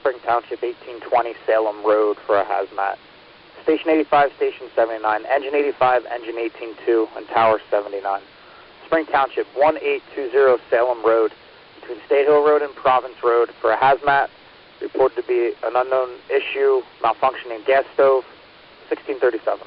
Spring Township, 1820 Salem Road for a hazmat. Station 85, Station 79, Engine 85, Engine 18-2, and Tower 79. Spring Township, 1820 Salem Road, between State Hill Road and Province Road for a hazmat. Reported to be an unknown issue, malfunctioning gas stove, 1637.